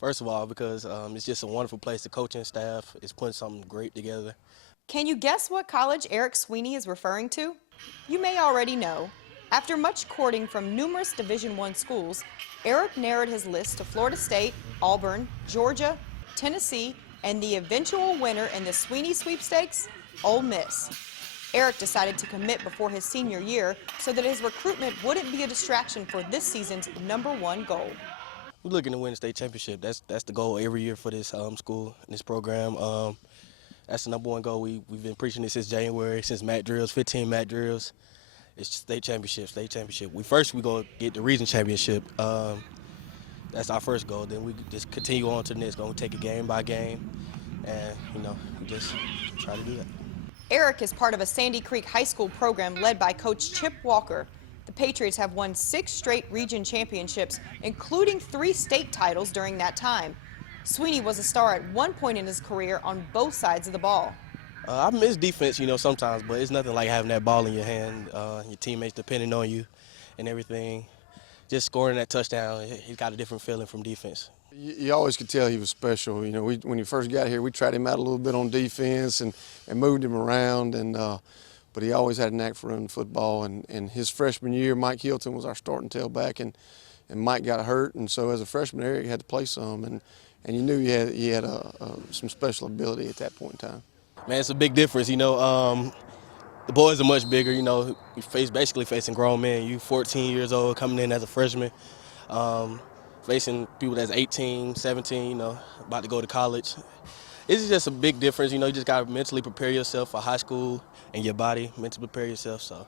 First of all, because it's just a wonderful place. The coaching staff is putting something great together. Can you guess what college Eric Swinney is referring to? You may already know. After much courting from numerous Division I schools, Eric narrowed his list to Florida State, Auburn, Georgia, Tennessee, and the eventual winner in the Swinney sweepstakes, Ole Miss. Eric decided to commit before his senior year so that his recruitment wouldn't be a distraction for this season's #1 goal. We're looking to win the state championship. That's the goal every year for this school and this program. That's the #1 goal. We've been preaching this since January, since MAC drills, 15 MAC drills. It's state championship, state championship. We're going to get the region championship. That's our first goal. Then we just continue on to the next. Going to take it game by game, and we just try to do that. Eric is part of a Sandy Creek High School program led by Coach Chip Walker. The Patriots have won 6 straight region championships, including 3 state titles during that time. Swinney was a star at one point in his career on both sides of the ball. I miss defense, sometimes, but it's nothing like having that ball in your hand, your teammates depending on you and everything. Just scoring that touchdown, he's got a different feeling from defense. You always could tell he was special. When he first got here, we tried him out a little bit on defense and moved him around, but he always had a knack for running football. And his freshman year, Mike Hilton was our starting tailback, and Mike got hurt, and so as a freshman, Eric had to play some, and you knew he had some special ability at that point in time. Man, it's a big difference. The boys are much bigger. Basically facing grown men. You 14 years old coming in as a freshman, facing people that's 18, 17, about to go to college. It's just a big difference. You just got to mentally prepare yourself for high school and your body, mentally prepare yourself. So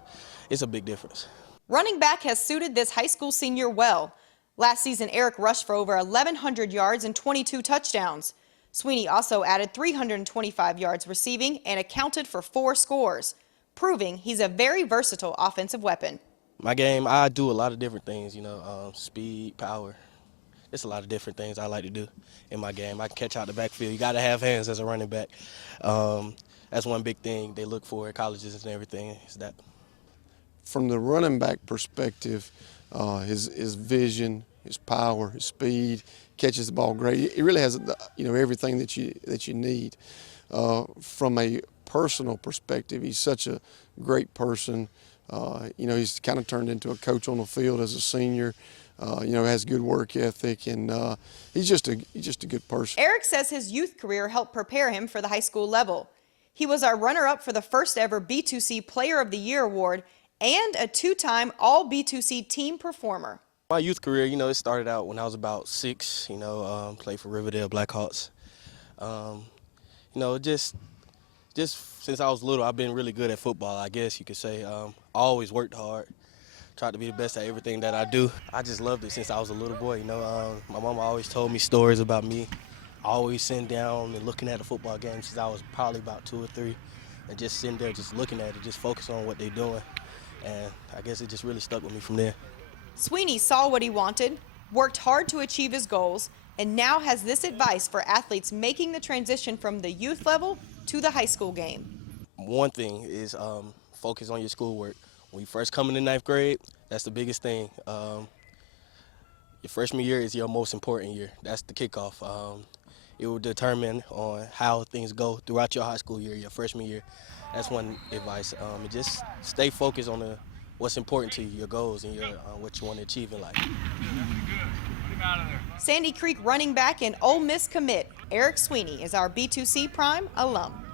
it's a big difference. Running back has suited this high school senior well. Last season, Eric rushed for over 1,100 yards and 22 touchdowns. Swinney also added 325 yards receiving and accounted for 4 scores, proving he's a very versatile offensive weapon. My game, I do a lot of different things, speed, power. It's a lot of different things I like to do in my game. I can catch out the backfield. You got to have hands as a running back. That's one big thing they look for at colleges and everything, is that. From the running back perspective, his vision, his power, his speed, catches the ball great. He really has everything that you need. From a personal perspective, he's such a great person. He's kind of turned into a coach on the field as a senior. Has good work ethic, and he's just a good person. Eric says his youth career helped prepare him for the high school level. He was our runner-up for the first ever B2C Player of the Year award and a 2-time All B2C Team Performer. My youth career, it started out when I was about 6. Played for Riverdale Blackhawks. Just since I was little, I've been really good at football, I guess you could say. I always worked hard, tried to be the best at everything that I do. I just loved it since I was a little boy. My mama always told me stories about me. Always sitting down and looking at a football game since I was probably about 2 or 3, and just sitting there, just looking at it, just focusing on what they're doing. And I guess it just really stuck with me from there. Swinney saw what he wanted, worked hard to achieve his goals, and now has this advice for athletes making the transition from the youth level to the high school game. One thing is focus on your schoolwork. When you first come in the 9th grade, that's the biggest thing. Your freshman year is your most important year. That's the kickoff. It will determine on how things go throughout your high school year, your freshman year. That's one advice. Just stay focused on what's important to you, your goals, and what you want to achieve in life. Sandy Creek running back and Ole Miss commit Eric Swinney is our B2C Prime alum.